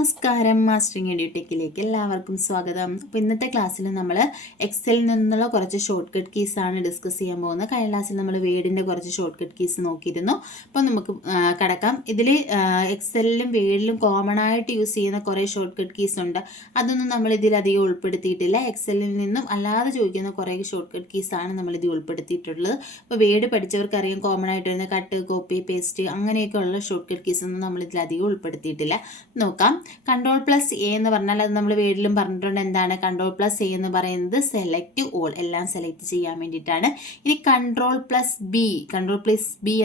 നമസ്കാരം, മാസ്റ്ററിംഗ് എഡ്യൂടെക്കിലേക്ക് എല്ലാവർക്കും സ്വാഗതം. അപ്പോൾ ഇന്നത്തെ ക്ലാസ്സിൽ നമ്മൾ എക്സലിൽ നിന്നുള്ള കുറച്ച് ഷോർട്ട് കട്ട് കീസാണ് ഡിസ്കസ് ചെയ്യാൻ പോകുന്നത്. കഴിഞ്ഞ ക്ലാസ്സിൽ നമ്മൾ വേർഡിൻ്റെ കുറച്ച് ഷോർട്ട് കട്ട് കീസ് നോക്കിയിരുന്നു. അപ്പോൾ നമുക്ക് കടക്കാം. ഇതിൽ എക്സലിലും വേർഡിലും കോമൺ ആയിട്ട് യൂസ് ചെയ്യുന്ന കുറേ ഷോർട്ട് കട്ട് കീസ് ഉണ്ട്. അതൊന്നും നമ്മൾ ഇതിലധികം ഉൾപ്പെടുത്തിയിട്ടില്ല. എക്സലിൽ നിന്നും അല്ലാതെ ചോദിക്കുന്ന കുറേ ഷോർട്ട് കട്ട് കീസാണ് നമ്മളിത് ഉൾപ്പെടുത്തിയിട്ടുള്ളത്. അപ്പോൾ വേർഡ് പഠിച്ചവർക്കറിയാം, കോമൺ ആയിട്ട് വരുന്ന കട്ട്, കോപ്പി, പേസ്റ്റ് അങ്ങനെയൊക്കെയുള്ള ഷോർട്ട് കട്ട് കീസ് ഒന്നും നമ്മൾ ഇതിലധികം ഉൾപ്പെടുത്തിയിട്ടില്ല. നോക്കാം. Ctrl+A എന്ന് പറഞ്ഞാൽ അത് നമ്മൾ വേർഡിലും പറഞ്ഞിട്ടുണ്ട്. എന്താണ് Ctrl+A എന്ന് പറയുന്നത്? സെലക്ട് ഓൾ, എല്ലാം സെലക്ട് ചെയ്യാൻ വേണ്ടിയിട്ടാണ്. ഇനി Ctrl+B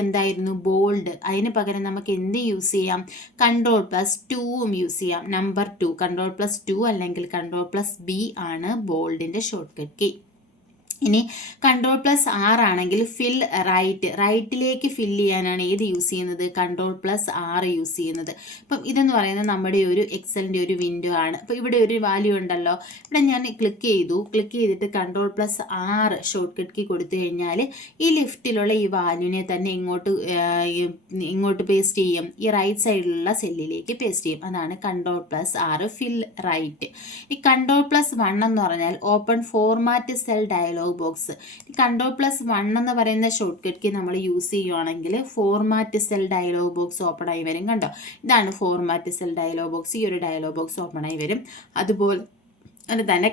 എന്തായിരുന്നു? ബോൾഡ്. അതിന് പകരം നമുക്ക് എന്ത് യൂസ് ചെയ്യാം? Ctrl+2 യൂസ് ചെയ്യാം. നമ്പർ 2, Ctrl+2 അല്ലെങ്കിൽ Ctrl+B ആണ് ബോൾഡിൻ്റെ ഷോർട്ട് കട്ട് കീ. ഇനി Ctrl+R ആണെങ്കിൽ ഫിൽ റൈറ്റിലേക്ക് ഫില്ല് ചെയ്യാനാണ് ഏത് യൂസ് ചെയ്യുന്നത്? Ctrl+R യൂസ് ചെയ്യുന്നത്. അപ്പം ഇതെന്ന് പറയുന്നത് നമ്മുടെ ഒരു എക്സലിൻ്റെ ഒരു വിൻഡോ ആണ്. അപ്പോൾ ഇവിടെ ഒരു വാല്യൂ ഉണ്ടല്ലോ, ഇവിടെ ഞാൻ ക്ലിക്ക് ചെയ്തിട്ട് Ctrl+R ഷോർട്ട് കട്ട് കീ കൊടുത്തു കഴിഞ്ഞാൽ ഈ ലെഫ്റ്റിലുള്ള ഈ വാല്യൂവിനെ തന്നെ ഇങ്ങോട്ട് പേസ്റ്റ് ചെയ്യും. ഈ റൈറ്റ് സൈഡിലുള്ള സെല്ലിലേക്ക് പേസ്റ്റ് ചെയ്യും. അതാണ് Ctrl+R ഫിൽ റൈറ്റ്. ഈ Ctrl+1 എന്ന് പറഞ്ഞാൽ open format cell dialogue box. Ctrl+1 എന്ന് പറയുന്ന ഷോർട്ട് കട്ട് കീ നമ്മൾ യൂസ് ചെയ്യുകയാണെങ്കിൽ format cell dialogue box open ആയി വരും. കണ്ടോ, ഇതാണ് ഫോർമാറ്റ് സെൽ ഡയലോഗ് ബോക്സ്. ഈ ഒരു ഡയലോഗ് ബോക്സ് ഓപ്പൺ ആയി വരും. അതുപോലെ തന്നെ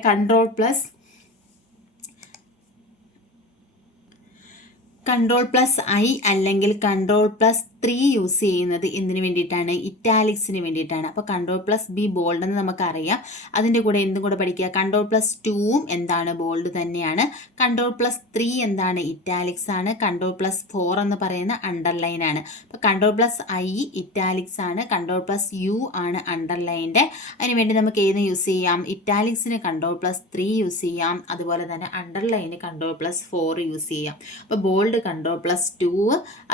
Ctrl+I അല്ലെങ്കിൽ Ctrl+3 യൂസ് ചെയ്യുന്നത് എന്തിനു വേണ്ടിയിട്ടാണ്? ഇറ്റാലിക്സിന് വേണ്ടിയിട്ടാണ്. അപ്പോൾ Ctrl+B ബോൾഡ് എന്ന് നമുക്കറിയാം. അതിൻ്റെ കൂടെ എന്തും കൂടെ പഠിക്കുക. Ctrl+2 എന്താണ്? ബോൾഡ് തന്നെയാണ്. Ctrl+3 എന്താണ്? ഇറ്റാലിക്സ് ആണ്. Ctrl+4 എന്ന് പറയുന്ന അണ്ടർലൈൻ ആണ്. അപ്പോൾ Ctrl+I ഇറ്റാലിക്സ് ആണ്, Ctrl+U ആണ് അണ്ടർലൈൻ്റെ. അതിനുവേണ്ടി നമുക്ക് ഏത് യൂസ് ചെയ്യാം? ഇറ്റാലിക്സിന് Ctrl+3 യൂസ് ചെയ്യാം. അതുപോലെ തന്നെ അണ്ടർലൈന് Ctrl+4 യൂസ് ചെയ്യാം. അപ്പോൾ ബോൾഡ് Ctrl+2,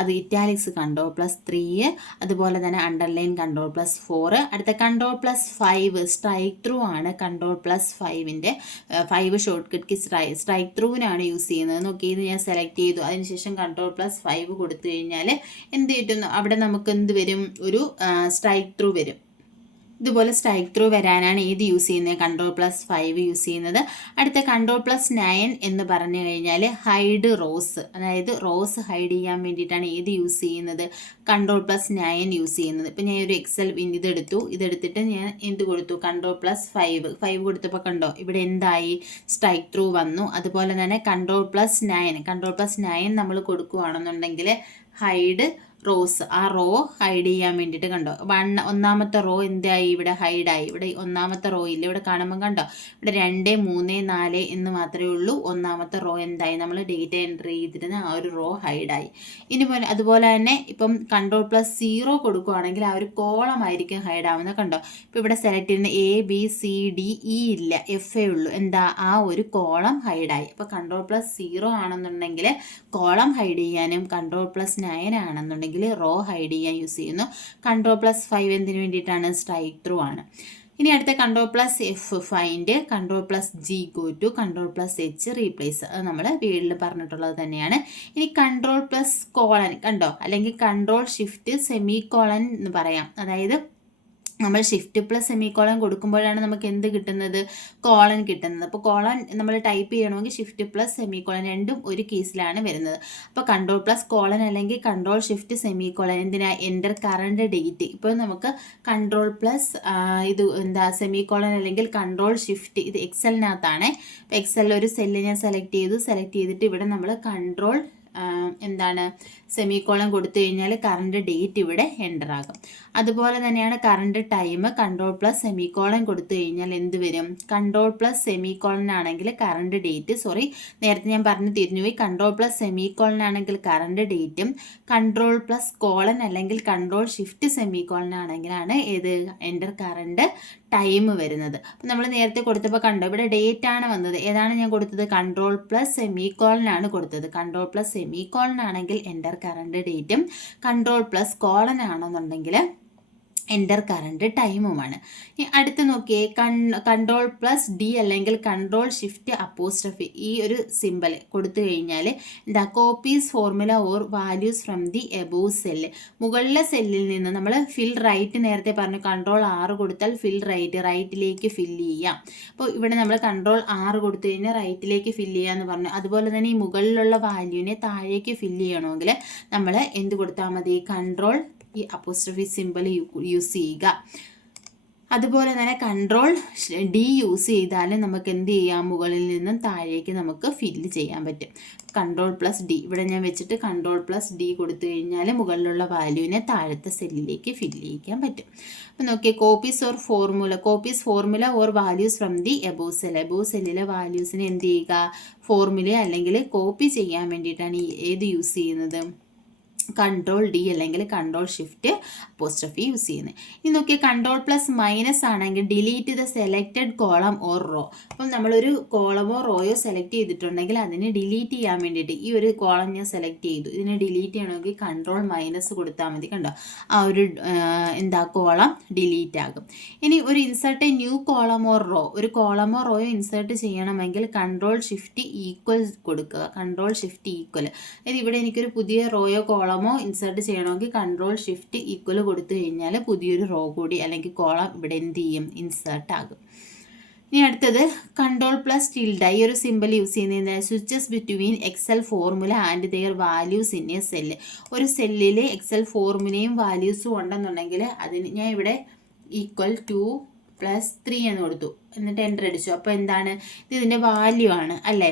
അത് ഇറ്റാലിക്സ് Ctrl+3, അതുപോലെ തന്നെ അണ്ടർലൈൻ Ctrl+4. അടുത്ത Ctrl+5 സ്ട്രൈക്ക് ത്രൂ ആണ്. Ctrl+5ൻ്റെ 5 ഷോർട്ട് കട്ട് കീ സ്ട്രൈക്ക് ത്രൂവിനാണ് യൂസ് ചെയ്യുന്നത്. നോക്കി, ഇത് ഞാൻ സെലക്ട് ചെയ്തു. അതിനുശേഷം Ctrl+5 കൊടുത്തു കഴിഞ്ഞാൽ എന്ത് കിട്ടും? അവിടെ നമുക്ക് എന്ത് വരും? ഒരു സ്ട്രൈക്ക് ത്രൂ വരും. ഇതുപോലെ സ്ട്രൈക്ക് ത്രൂ വരാനാണ് ഏത് യൂസ് ചെയ്യുന്നത്? Ctrl+5 യൂസ് ചെയ്യുന്നത്. അടുത്ത Ctrl+9 എന്ന് പറഞ്ഞു കഴിഞ്ഞാൽ ഹൈഡ് റോസ്, അതായത് റോസ് ഹൈഡ് ചെയ്യാൻ വേണ്ടിയിട്ടാണ് ഏത് യൂസ് ചെയ്യുന്നത്? Ctrl+9 യൂസ് ചെയ്യുന്നത്. ഇപ്പം ഞാൻ ഒരു എക്സൽ ഇതെടുത്തിട്ട് ഞാൻ എന്ത് കൊടുത്തു? Ctrl+5 കൊടുത്തപ്പോൾ കണ്ടോ, ഇവിടെ എന്തായി? സ്ട്രൈക്ക് ത്രൂ വന്നു. അതുപോലെ തന്നെ Ctrl+9 നമ്മൾ കൊടുക്കുകയാണെന്നുണ്ടെങ്കിൽ ഹൈഡ് റോസ്, ആ റോ ഹൈഡ് ചെയ്യാൻ വേണ്ടിയിട്ട് കണ്ടോ, ഒന്നാമത്തെ റോ എന്തായി? ഇവിടെ ഹൈഡായി. ഇവിടെ ഒന്നാമത്തെ റോ ഇല്ല, ഇവിടെ കാണുമ്പോൾ കണ്ടോ, ഇവിടെ 2, 3, 4 എന്ന് മാത്രമേ ഉള്ളൂ. ഒന്നാമത്തെ റോ എന്തായി? നമ്മൾ ഡേറ്റ എൻട്രി ചെയ്തിരുന്ന ആ ഒരു റോ ഹൈഡായി. അതുപോലെ തന്നെ ഇപ്പം Ctrl+0 കൊടുക്കുകയാണെങ്കിൽ ആ ഒരു കോളം ആയിരിക്കും ഹൈഡ് ആവുന്നത്. കണ്ടോ, ഇപ്പോൾ ഇവിടെ സെലക്ട് ചെയ്യുന്ന ABCDE ഇല്ല, F ഉള്ളൂ. എന്താ? ആ ഒരു കോളം ഹൈഡായി. അപ്പോൾ Ctrl+0 ആണെന്നുണ്ടെങ്കിൽ കോളം ഹൈഡ് ചെയ്യാനും, Ctrl+9 ആണെന്നുണ്ടെങ്കിൽ റോ ഹൈഡ് ചെയ്യാൻ യൂസ് ചെയ്യുന്നു. Ctrl+5 എന്തിനു വേണ്ടിയിട്ടാണ്? സ്ട്രൈക്ക് ത്രൂ ആണ്. ഇനി അടുത്ത Ctrl+F find, Ctrl+G go to, Ctrl+H replace. അത് നമ്മൾ വീട്ടിൽ പറഞ്ഞിട്ടുള്ളത് തന്നെയാണ്. ഇനി Ctrl+: കണ്ടോ, അല്ലെങ്കിൽ Ctrl+Shift+: എന്ന് പറയാം. അതായത് നമ്മൾ Shift+: കൊടുക്കുമ്പോഴാണ് നമുക്ക് എന്ത് കിട്ടുന്നത്? കോളൻ കിട്ടുന്നത്. അപ്പോൾ കോളൻ നമ്മൾ ടൈപ്പ് ചെയ്യണമെങ്കിൽ Shift+: രണ്ടും ഒരു കേസിലാണ് വരുന്നത്. അപ്പോൾ Ctrl+: അല്ലെങ്കിൽ Ctrl+Shift+: എന്തിനാ? Enter current date. ഇപ്പോൾ നമുക്ക് ഇത് എന്താ സെമിക്കോളൻ അല്ലെങ്കിൽ Ctrl+Shift, ഇത് എക്സലിനകത്താണ്. ഇപ്പോൾ എക്സലിൽ ഒരു സെല്ല് ഞാൻ സെലക്ട് ചെയ്തിട്ട് ഇവിടെ നമ്മൾ എന്താണ് സെമിക്കോളൻ കൊടുത്തു കഴിഞ്ഞാൽ കറണ്ട് ഡേറ്റ് ഇവിടെ എൻ്റർ ആകും. അതുപോലെ തന്നെയാണ് കറണ്ട് ടൈം. Ctrl+: കൊടുത്തു കഴിഞ്ഞാൽ എന്ത് വരും? Ctrl+: ആണെങ്കിൽ കറണ്ട് ഡേറ്റ്, നേരത്തെ ഞാൻ പറഞ്ഞു തിരിഞ്ഞുപോയി. Ctrl+: ആണെങ്കിൽ കറണ്ട് ഡേറ്റും, Ctrl+: അല്ലെങ്കിൽ Ctrl+Shift+ ആണെങ്കിലാണ് ഏത്? എൻ്റർ കറണ്ട് ടൈം വരുന്നത്. അപ്പം നമ്മൾ നേരത്തെ കൊടുത്തപ്പോൾ കണ്ടോ, ഇവിടെ ഡേറ്റ് ആണ് വന്നത്. ഏതാണ് ഞാൻ കൊടുത്തത്? Ctrl+: ആണ് കൊടുത്തത്. Ctrl+: ആണെങ്കിൽ എൻ്റർ കറണ്ട് ഡേറ്റും, Ctrl+: ആണെന്നുണ്ടെങ്കിൽ എൻ്റർ കറണ്ട് ടൈമുമാണ്. ഇനി അടുത്ത് നോക്കിയേ, കൺട്രോൾ പ്ലസ് ഡി അല്ലെങ്കിൽ കൺട്രോൾ ഷിഫ്റ്റ് അപ്പോസ്ട്രഫി ഈ ഒരു സിമ്പൽ കൊടുത്തു കഴിഞ്ഞാൽ എന്താ, copies formula or values from the above cell. മുകളിലെ സെല്ലിൽ നിന്ന് നമ്മൾ ഫിൽ റൈറ്റ് നേരത്തെ പറഞ്ഞു, കൺട്രോൾ 6 കൊടുത്താൽ ഫിൽ റൈറ്റിലേക്ക് ഫില്ല് ചെയ്യാം. അപ്പോൾ ഇവിടെ നമ്മൾ കൺട്രോൾ 6 കൊടുത്തു കഴിഞ്ഞാൽ റൈറ്റിലേക്ക് ഫില്ല് ചെയ്യാമെന്ന് പറഞ്ഞു. അതുപോലെ തന്നെ ഈ മുകളിലുള്ള വാല്യൂവിനെ താഴേക്ക് ഫില്ല് ചെയ്യണമെങ്കിൽ നമ്മൾ എന്ത് കൊടുത്താൽ മതി, കൺട്രോൾ ഈ അപ്പോസ്ട്രോഫി സിമ്പിൾ യൂസ് ചെയ്യുക. അതുപോലെ തന്നെ കൺട്രോൾ ഡി യൂസ് ചെയ്താൽ നമുക്ക് എന്ത് ചെയ്യാം, മുകളിൽ നിന്നും താഴേക്ക് നമുക്ക് ഫില്ല് ചെയ്യാൻ പറ്റും. കൺട്രോൾ പ്ലസ് ഡി ഇവിടെ ഞാൻ വെച്ചിട്ട് കൺട്രോൾ പ്ലസ് ഡി കൊടുത്തു കഴിഞ്ഞാൽ മുകളിലുള്ള വാല്യൂവിനെ താഴത്തെ സെല്ലിലേക്ക് ഫില്ല് ചെയ്യിക്കാൻ പറ്റും. അപ്പം നോക്കിയേ, copies formula or values from the above സെല്ലിലെ വാല്യൂസിനെ എന്ത് ചെയ്യുക, ഫോർമുല അല്ലെങ്കിൽ കോപ്പി ചെയ്യാൻ വേണ്ടിയിട്ടാണ് ഏത് യൂസ് ചെയ്യുന്നത്, കൺട്രോൾ ഡി അല്ലെങ്കിൽ കൺട്രോൾ ഷിഫ്റ്റ് അപ്പോസ്ട്രോഫി യൂസ് ചെയ്യുന്നത്. ഇനി നോക്കിയാൽ കൺട്രോൾ പ്ലസ് മൈനസ് ആണെങ്കിൽ delete the selected column or row. അപ്പം നമ്മളൊരു കോളമോ റോയോ സെലക്ട് ചെയ്തിട്ടുണ്ടെങ്കിൽ അതിനെ ഡിലീറ്റ് ചെയ്യാൻ വേണ്ടിയിട്ട് ഈ ഒരു കോളം ഞാൻ സെലക്ട് ചെയ്തു, ഇതിനെ ഡിലീറ്റ് ചെയ്യണമെങ്കിൽ കൺട്രോൾ മൈനസ് കൊടുത്താൽ മതി. കണ്ടോ, ആ ഒരു കോളം ഡിലീറ്റ് ആകും. ഇനി ഒരു insert a new column or row, ഒരു കോളമോ റോയോ ഇൻസേർട്ട് ചെയ്യണമെങ്കിൽ കൺട്രോൾ ഷിഫ്റ്റ് ഈക്വൽ കൊടുക്കുക. കൺട്രോൾ ഷിഫ്റ്റ് ഈക്വൽ, അതായത് ഇവിടെ എനിക്കൊരു പുതിയ റോയോ കോളമോ ഇൻസേർട്ട് ചെയ്യണമെങ്കിൽ കൺട്രോൾ ഷിഫ്റ്റ് ഈക്വൽ കൊടുത്തു കഴിഞ്ഞാൽ പുതിയൊരു റോ കൂടി അല്ലെങ്കിൽ കോളം ഇവിടെ എന്ത് ചെയ്യും, ഇൻസേർട്ട് ആകും. ഇനി അടുത്തത് കൺട്രോൾ പ്ലസ് ടിൽഡ, ഈ ഒരു സിമ്പിൾ യൂസ് ചെയ്യുന്നതിന് switches between Excel formula and their values in a cell. ഒരു സെല്ലിൽ എക്സൽ ഫോർമുലയും വാല്യൂസും ഉണ്ടെന്നുണ്ടെങ്കിൽ അതിന് ഞാൻ ഇവിടെ ഈക്വൽ ടു +3 എന്ന് കൊടുത്തു, എന്നിട്ട് എൻ്റർ അടിച്ചു. അപ്പോൾ എന്താണ്, ഇതിൻ്റെ വാല്യൂ ആണ് അല്ലേ.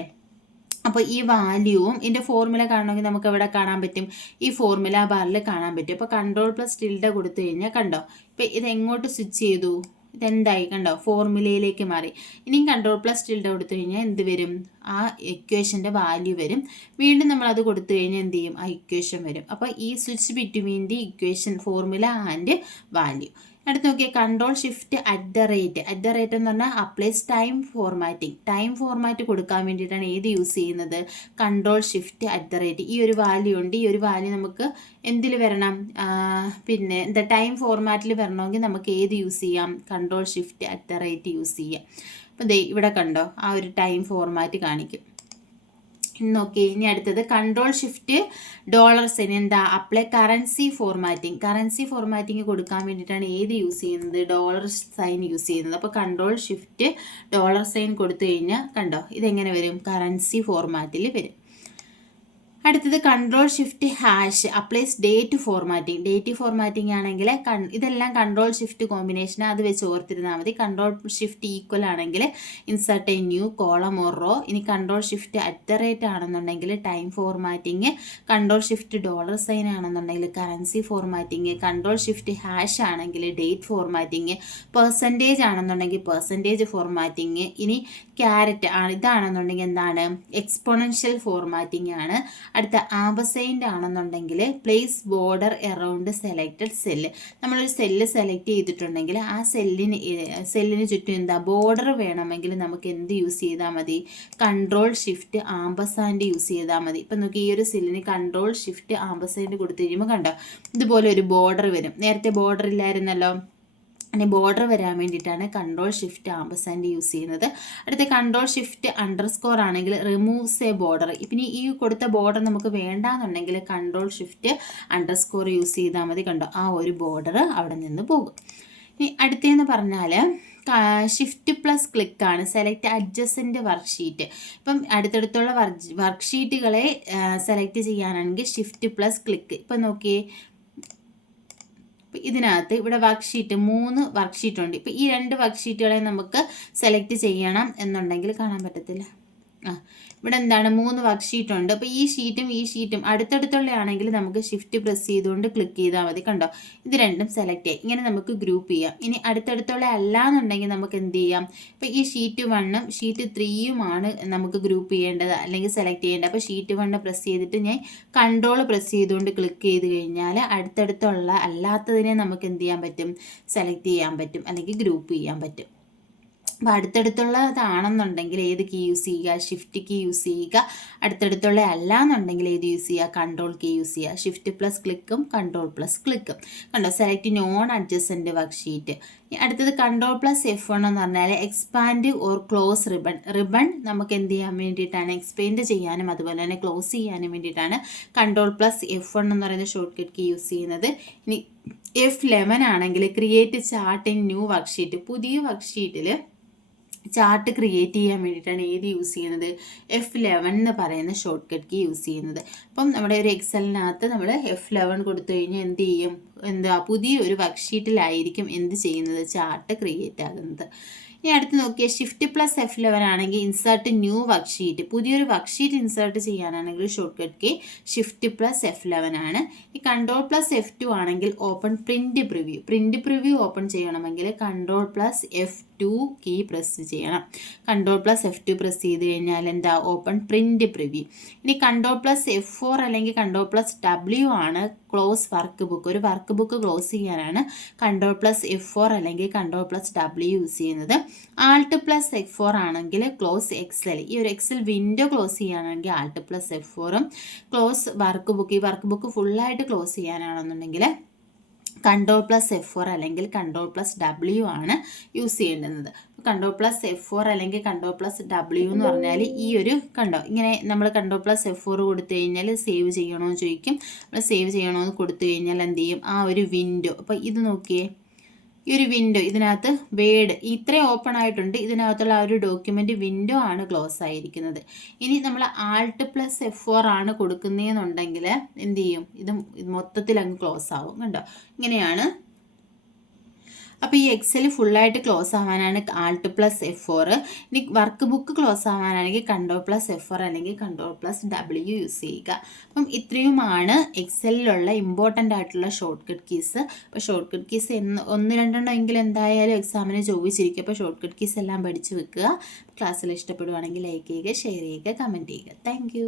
അപ്പോൾ ഈ വാല്യൂവും ഇതിൻ്റെ ഫോർമുല കാണണമെങ്കിൽ നമുക്ക് എവിടെ കാണാൻ പറ്റും, ഈ ഫോർമുല ബാറിൽ കാണാൻ പറ്റും. അപ്പോൾ കൺട്രോൾ പ്ലസ് ടിൽഡ കൊടുത്തു കഴിഞ്ഞാൽ കണ്ടോ, ഇപ്പോൾ ഇത് എങ്ങോട്ട് സ്വിച്ച് ചെയ്തു, ഇതെന്തായി കണ്ടോ, ഫോർമുലയിലേക്ക് മാറി. ഇനിയും കൺട്രോൾ പ്ലസ് ടിൽഡ കൊടുത്തു കഴിഞ്ഞാൽ എന്ത് വരും, ആ ഇക്വേഷൻ്റെ വാല്യൂ വരും. വീണ്ടും നമ്മളത് കൊടുത്തു കഴിഞ്ഞാൽ എന്ത് ചെയ്യും, ആ ഇക്വേഷൻ വരും. അപ്പോൾ ഈ switch between the equation formula and value. അടുത്ത് നോക്കിയാൽ control shift at the rate എന്ന് പറഞ്ഞാൽ അപ്ലൈസ് ടൈം ഫോർമാറ്റ് കൊടുക്കാൻ വേണ്ടിയിട്ടാണ് ഏത് യൂസ് ചെയ്യുന്നത്, control shift at the rate. ഈ ഒരു വാല്യൂ ഉണ്ട്, ഈ ഒരു വാല്യൂ നമുക്ക് എന്തിൽ വരണം, പിന്നെ എന്താ ടൈം ഫോർമാറ്റിൽ വരണമെങ്കിൽ നമുക്ക് ഏത് യൂസ് ചെയ്യാം, control shift at the rate use ചെയ്യാം. അപ്പോൾ ദേ ഇവിടെ കണ്ടോ, ആ ഒരു ടൈം ഫോർമാറ്റ് കാണിക്കും. നോക്കി, ഇനി അടുത്തത് കൺട്രോൾ ഷിഫ്റ്റ് $, എന്താ, അപ്ലൈ കറൻസി ഫോർമാറ്റിംഗ് കൊടുക്കാൻ വേണ്ടിയിട്ടാണ് ഏത് യൂസ് ചെയ്യുന്നത്, $സൈൻ യൂസ് ചെയ്യുന്നത്. അപ്പോൾ കൺട്രോൾ ഷിഫ്റ്റ് $സൈൻ കൊടുത്തു കഴിഞ്ഞാൽ കണ്ടോ, ഇതെങ്ങനെ വരും, കറൻസി ഫോർമാറ്റിൽ വരും. അടുത്തത് control shift # applies date formatting ആണെങ്കിൽ ഇതെല്ലാം കൺട്രോൾ ഷിഫ്റ്റ് കോമ്പിനേഷൻ, അത് വെച്ച് ഓർത്തിരുന്നാൽ മതി. കൺട്രോൾ ഷിഫ്റ്റ് ഈക്വൽ ആണെങ്കിൽ insert a new column or row. ഇനി control shift at the rate ആണെന്നുണ്ടെങ്കിൽ ടൈം ഫോർമാറ്റിംഗ്, കൺട്രോൾ ഷിഫ്റ്റ് $സൈൻ ആണെന്നുണ്ടെങ്കിൽ കറൻസി ഫോർമാറ്റിംഗ്, കൺട്രോൾ ഷിഫ്റ്റ് # ആണെങ്കിൽ ഡേറ്റ് ഫോർമാറ്റിംഗ്, പെർസെൻറ്റേജ് ആണെന്നുണ്ടെങ്കിൽ പെർസെൻറ്റേജ് ഫോർമാറ്റിംഗ്. ഇനി ക്യാരറ്റ് ഇതാണെന്നുണ്ടെങ്കിൽ എന്താണ്, എക്സ്പോണൻഷ്യൽ ഫോർമാറ്റിംഗ് ആണ്. അടുത്ത ആംപർസൈൻഡ് ആണെന്നുണ്ടെങ്കിൽ place border around selected cell. നമ്മളൊരു സെല്ല് സെലക്ട് ചെയ്തിട്ടുണ്ടെങ്കിൽ ആ സെല്ലിന് ചുറ്റും എന്താ ബോർഡർ വേണമെങ്കിൽ നമുക്ക് എന്ത് യൂസ് ചെയ്താൽ മതി, കൺട്രോൾ ഷിഫ്റ്റ് ആംപർസാൻഡ് യൂസ് ചെയ്താൽ മതി. ഇപ്പം നമുക്ക് ഈ ഒരു സെല്ലിന് കൺട്രോൾ ഷിഫ്റ്റ് ആംപർസാൻഡ് കൊടുത്തു കഴിയുമ്പോൾ കണ്ടോ, ഇതുപോലെ ഒരു ബോർഡർ വരും. നേരത്തെ ബോർഡർ ഇല്ലായിരുന്നല്ലോ, അതിന് ബോർഡർ വരാൻ വേണ്ടിയിട്ടാണ് കൺട്രോൾ ഷിഫ്റ്റ് ആംപർസാൻഡ് യൂസ് ചെയ്യുന്നത്. അടുത്ത കൺട്രോൾ ഷിഫ്റ്റ് അണ്ടർസ്കോർ ആണെങ്കിൽ റിമൂവ്സ് എ ബോർഡർ. പിന്നെ ഈ കൊടുത്ത ബോർഡർ നമുക്ക് വേണ്ടാന്നുണ്ടെങ്കിൽ കൺട്രോൾ ഷിഫ്റ്റ് അണ്ടർസ്കോർ യൂസ് ചെയ്താൽ മതി. കണ്ടോ, ആ ഒരു ബോർഡർ അവിടെ നിന്ന് പോകും. ഇനി അടുത്തതെന്ന് പറഞ്ഞാൽ ഷിഫ്റ്റ് പ്ലസ് ക്ലിക്കാണ്, സെലക്ട് അഡ്ജസൻറ്റ് വർക്ക്ഷീറ്റ്. ഇപ്പം അടുത്തടുത്തുള്ള വർക്ക്ഷീറ്റുകളെ സെലക്ട് ചെയ്യാനാണെങ്കിൽ ഷിഫ്റ്റ് പ്ലസ് ക്ലിക്ക്. ഇപ്പം നോക്കിയേ, ഇതിനകത്ത് ഇവിടെ 3 വർക്ക്ഷീറ്റ് ഉണ്ട്. ഇപ്പോൾ ഈ 2 വർക്ക്ഷീറ്റുകളെ നമുക്ക് സെലക്ട് ചെയ്യണം എന്നുണ്ടെങ്കിൽ കാണാൻ പറ്റത്തില്ല. ഇവിടെ എന്താണ് 3 വർക്ക്ഷീറ്റ് ഉണ്ട്. അപ്പോൾ ഈ ഷീറ്റും അടുത്തടുത്തുള്ള ആണെങ്കിൽ നമുക്ക് ഷിഫ്റ്റ് പ്രസ് ചെയ്തുകൊണ്ട് ക്ലിക്ക് ചെയ്താൽ മതി. കണ്ടോ, ഇത് രണ്ടും സെലക്ട് ചെയ്യാം. ഇങ്ങനെ നമുക്ക് ഗ്രൂപ്പ് ചെയ്യാം. ഇനി അടുത്തടുത്തുള്ള അല്ലാന്നുണ്ടെങ്കിൽ നമുക്ക് എന്ത് ചെയ്യാം, ഇപ്പോൾ ഈ ഷീറ്റ് 1ഉം ഷീറ്റ് 3യുമാണ് നമുക്ക് ഗ്രൂപ്പ് ചെയ്യേണ്ടത് അല്ലെങ്കിൽ സെലക്ട് ചെയ്യേണ്ടത്. അപ്പോൾ ഷീറ്റ് 1 പ്രസ് ചെയ്തിട്ട് ഞാൻ കൺട്രോൾ പ്രസ് ചെയ്തുകൊണ്ട് ക്ലിക്ക് ചെയ്ത് കഴിഞ്ഞാൽ അടുത്തടുത്തുള്ള അല്ലാത്തതിനെ നമുക്ക് എന്ത് ചെയ്യാൻ പറ്റും, സെലക്ട് ചെയ്യാൻ പറ്റും അല്ലെങ്കിൽ ഗ്രൂപ്പ് ചെയ്യാൻ പറ്റും. അപ്പോൾ അടുത്തടുത്തുള്ളതാണെന്നുണ്ടെങ്കിൽ ഏത് കീ യൂസ് ചെയ്യുക? ഷിഫ്റ്റ് കീ യൂസ് ചെയ്യുക. അടുത്തടുത്തുള്ള അല്ല എന്നുണ്ടെങ്കിൽ ഏത് യൂസ് ചെയ്യുക? കൺട്രോൾ കീ യൂസ് ചെയ്യുക. ഷിഫ്റ്റ് പ്ലസ് ക്ലിക്കും കൺട്രോൾ പ്ലസ് ക്ലിക്കും. കണ്ടോ, select non adjacent worksheet. അടുത്തത് കൺട്രോൾ പ്ലസ് F1 എന്ന് പറഞ്ഞാൽ expand or close ribbon. Ribbon നമുക്ക് എന്ത് ചെയ്യാൻ വേണ്ടിയിട്ടാണ്? എക്സ്പാൻഡ് ചെയ്യാനും അതുപോലെ തന്നെ ക്ലോസ് ചെയ്യാനും വേണ്ടിയിട്ടാണ് കൺട്രോൾ പ്ലസ് F1 എന്ന് പറയുന്ന ഷോർട്ട് കട്ട് കീ യൂസ് ചെയ്യുന്നത്. ഇനി F11 ആണെങ്കിൽ create chart in new work sheet. പുതിയ വർക്ക് ഷീറ്റിൽ ചാർട്ട് ക്രിയേറ്റ് ചെയ്യാൻ വേണ്ടിയിട്ടാണ് ഏത് യൂസ് ചെയ്യുന്നത്? F11 എന്ന് പറയുന്ന ഷോർട്ട് കട്ട് കീ യൂസ് ചെയ്യുന്നത്. അപ്പം നമ്മുടെ ഒരു എക്സലിനകത്ത് നമ്മൾ F11 കൊടുത്തു കഴിഞ്ഞാൽ എന്ത് ചെയ്യും? പുതിയൊരു വർക്ക് ഷീറ്റിലായിരിക്കും എന്ത് ചെയ്യുന്നത്? ചാർട്ട് ക്രിയേറ്റ് ആകുന്നത്. ഇനി അടുത്ത് നോക്കിയാൽ ഷിഫ്റ്റ് പ്ലസ് F11 ആണെങ്കിൽ ഇൻസേർട്ട് ന്യൂ വർക്ക് ഷീറ്റ്. പുതിയൊരു വർക്ക് ഷീറ്റ് ഇൻസേർട്ട് ചെയ്യാനാണെങ്കിൽ shortcut key shift plus F11 ആണ്. ഈ കൺട്രോൾ പ്ലസ് F2 ആണെങ്കിൽ open print preview. Print preview open ചെയ്യണമെങ്കിൽ control plus F2 key press ചെയ്യണം. കൺട്രോൾ പ്ലസ് F2 പ്രസ് ചെയ്ത് കഴിഞ്ഞാൽ എന്താ? Open print preview. ഇനി കൺട്രോൾ പ്ലസ് F4 അല്ലെങ്കിൽ കൺട്രോൾ പ്ലസ് W ആണ് ക്ലോസ് വർക്ക് ബുക്ക്. ഒരു വർക്ക് ബുക്ക് ക്ലോസ് ചെയ്യാനാണ് കൺട്രോൾ പ്ലസ് F4 അല്ലെങ്കിൽ കൺട്രോൾ പ്ലസ് W യൂസ് ചെയ്യുന്നത്. ആൾട്ട് പ്ലസ് F4 ആണെങ്കിൽ ക്ലോസ് എക്സൽ. ഈ ഒരു എക്സൽ വിൻഡോ ക്ലോസ് ചെയ്യാനാണെങ്കിൽ ആൾട്ട് പ്ലസ് F4ഉം. ക്ലോസ് വർക്ക് ബുക്ക്, ഈ വർക്ക് ബുക്ക് ഫുള്ളായിട്ട് ക്ലോസ് ചെയ്യാനാണെന്നുണ്ടെങ്കിൽ കൺട്രോൾ പ്ലസ് F4 അല്ലെങ്കിൽ കൺട്രോൾ പ്ലസ് W ആണ് യൂസ് ചെയ്യേണ്ടുന്നത്. കൺട്രോൾ പ്ലസ് F4 അല്ലെങ്കിൽ കൺട്രോൾ പ്ലസ് W എന്ന് പറഞ്ഞാൽ ഈ ഒരു കണ്ടോ, ഇങ്ങനെ നമ്മൾ കൺട്രോൾ പ്ലസ് F4 കൊടുത്തു കഴിഞ്ഞാൽ സേവ് ചെയ്യണമെന്ന് ചോദിക്കും. നമ്മൾ സേവ് ചെയ്യണമെന്ന് കൊടുത്തു കഴിഞ്ഞാൽ എന്ത് ചെയ്യും? ആ ഒരു വിൻഡോ, അപ്പോൾ ഇത് നോക്കിയേ, ഈ ഒരു വിൻഡോ ഇതിനകത്ത് വേഡ് ഇത്രയും ഓപ്പൺ ആയിട്ടുണ്ട്. ഇതിനകത്തുള്ള ആ ഒരു ഡോക്യുമെൻ്റ് വിൻഡോ ആണ് ക്ലോസ് ആയിരിക്കുന്നത്. ഇനി നമ്മൾ ആൾട്ട് പ്ലസ് F4 ആണ് കൊടുക്കുന്നതെന്നുണ്ടെങ്കിൽ എന്ത് ചെയ്യും? ഇത് മൊത്തത്തിൽ അങ്ങ് ക്ലോസ് ആവും. കണ്ടോ, ഇങ്ങനെയാണ്. അപ്പോൾ ഈ എക്സൽ ഫുള്ളായിട്ട് ക്ലോസ് ആവാനാണ് ആൾട്ട് പ്ലസ് F4. ഇനി വർക്ക് ബുക്ക് ക്ലോസ് ആവാനാണെങ്കിൽ കൺട്രോൾ പ്ലസ് F4 അല്ലെങ്കിൽ കൺട്രോൾ പ്ലസ് W യൂസ് ചെയ്യുക. അപ്പം ഇത്രയുമാണ് എക്സലിലുള്ള ഇമ്പോർട്ടൻ്റ് ആയിട്ടുള്ള ഷോർട്ട് കട്ട് കീസ്. അപ്പോൾ ഷോർട്ട് കട്ട് കീസ് 1-2 എങ്കിലും എന്തായാലും എക്സാമിന് ചോദിച്ചിരിക്കും. അപ്പോൾ ഷോർട്ട് കട്ട് കീസ് എല്ലാം പഠിച്ചു വെക്കുക. ക്ലാസ്സിൽ ഇഷ്ടപ്പെടുവാണെങ്കിൽ ലൈക്ക് ചെയ്യുക, ഷെയർ ചെയ്യുക, കമൻറ്റ് ചെയ്യുക. താങ്ക്